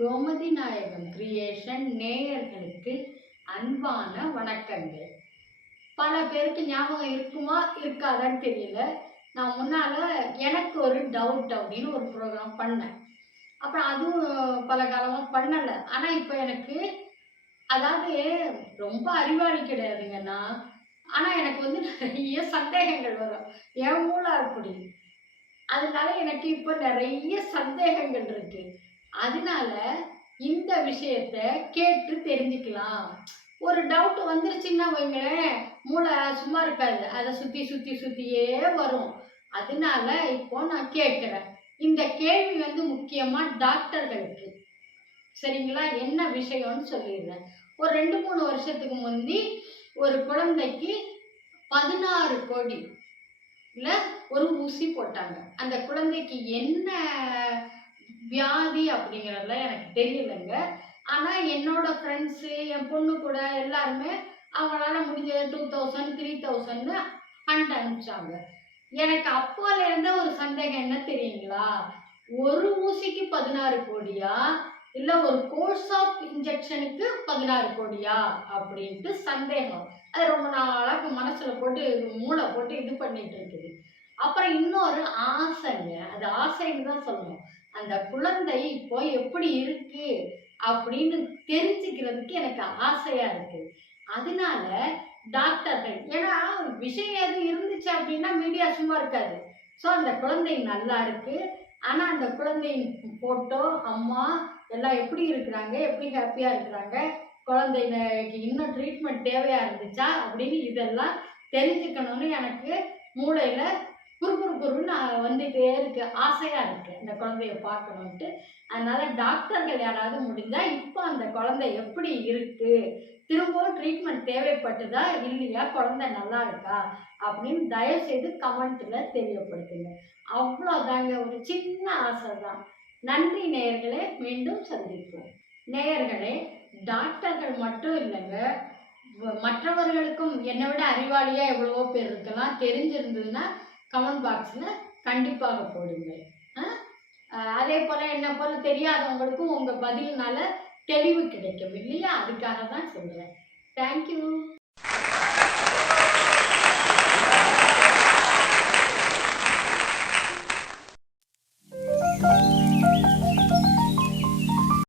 கோமதி நாயகம் கிரியேஷன் நேயர்களுக்கு அன்பான வணக்கங்கள். பல பேருக்கு ஞாபகம் இருக்குமா இருக்காதான்னு தெரியல. நான் முன்னால் எனக்கு ஒரு டவுட் அப்படின்னு ஒரு ப்ரோக்ராம் பண்ணேன். அப்புறம் அதுவும் பல காலமாக பண்ணலை. ஆனால் இப்போ எனக்கு அதாவது ரொம்ப அறிவாளி கிடையாதுங்கண்ணா. ஆனால் எனக்கு வந்து நிறைய சந்தேகங்கள் வரும். என் மூளை அப்படி. அதனால எனக்கு இப்போ நிறைய சந்தேகங்கள் இருக்குது அதனால இந்த விஷயத்த கேட்டு தெரிஞ்சுக்கலாம். ஒரு டவுட் வந்துருச்சுன்னா வைங்களேன் மூளை சும்மா இருக்காது. அதை சுற்றி சுற்றி சுற்றியே வரும். அதனால இப்போ நான் கேட்குறேன். இந்த கேள்வி வந்து முக்கியமாக டாக்டர்களுக்கு. சரிங்களா? என்ன விஷயம்னு சொல்லிடுறேன். ஒரு ரெண்டு மூணு வருஷத்துக்கு முந்தி ஒரு குழந்தைக்கு பதினாறு கோடி இல்லை ஒரு ஊசி போட்டாங்க. அந்த குழந்தைக்கு என்ன வியாதி அப்படிங்கறதுலாம் எனக்கு தெரியலைங்க. ஆனால் என்னோட ஃப்ரெண்ட்ஸு என் பொண்ணு கூட எல்லாருமே அவங்களால முடிஞ்சது டூ தௌசண்ட் த்ரீ தௌசண்ட்னு ஃபண்ட் அனுப்பிச்சாங்க. எனக்கு அப்போல இருந்த ஒரு சந்தேகம் என்ன தெரியுங்களா? ஒரு ஊசிக்கு பதினாறு கோடியா? இல்லை ஒரு கோர்ஸ் ஆஃப் இன்ஜெக்ஷனுக்கு பதினாறு கோடியா? அப்படின்ட்டு சந்தேகம். அது ரொம்ப நாளாக மனசில் போட்டு மூளை போட்டு இது பண்ணிட்டு இருக்குது. அப்புறம் இன்னொரு ஆசைங்க. அது ஆசைன்னு தான் சொல்லணும். அந்த குழந்தை இப்போ எப்படி இருக்கு அப்படின்னு தெரிஞ்சுக்கிறதுக்கு எனக்கு ஆசையா இருக்கு. அதனால டாக்டர்கள் ஏன்னா விஷயம் எதுவும் இருந்துச்சு அப்படின்னா மீடியா சும்மா இருக்காது. ஸோ அந்த குழந்தை நல்லா இருக்கு. ஆனால் அந்த குழந்தையின் ஃபோட்டோ அம்மா எல்லாம் எப்படி இருக்கிறாங்க எப்படி ஹாப்பியாக இருக்கிறாங்க குழந்தைக்கு இன்னும் ட்ரீட்மெண்ட் தேவையாக இருந்துச்சா அப்படின்னு இதெல்லாம் தெரிஞ்சுக்கணும்னு எனக்கு மூளையில் குறு குறு குருன்னு வந்துட்டே இருக்கு. ஆசையாக இருக்கு. இந்த குழந்தைய பார்க்கணுன்ட்டு அதனால டாக்டர்கள் யாராவது முடிஞ்சால் இப்போ அந்த குழந்தை எப்படி இருக்கு? திரும்பவும் ட்ரீட்மெண்ட் தேவைப்பட்டுதா? இல்லையா? குழந்தை நல்லா இருக்கா? அப்படின்னு தயவுசெய்து கமெண்ட்டில் தெரியப்படுத்துங்க. அவ்வளோதாங்க. ஒரு சின்ன ஆசை தான். நன்றி நேயர்களே. மீண்டும் சந்திப்போம். நேயர்களே டாக்டர்கள் மட்டும் இல்லைங்க. மற்றவர்களுக்கும் என்னை விட அறிவாளியாக எவ்வளவோ பேர் இருக்கலாம். தெரிஞ்சிருந்ததுன்னா கமெண்ட் பாக்ஸில் கண்டிப்பாக போடுங்க அதே போல் என்ன போல் தெரியாதவங்களுக்கும் உங்கள் பதில்னால தெளிவு கிடைக்கும் இல்லையா? அதுக்காக தான் சொல்கிறேன் தேங்க்யூ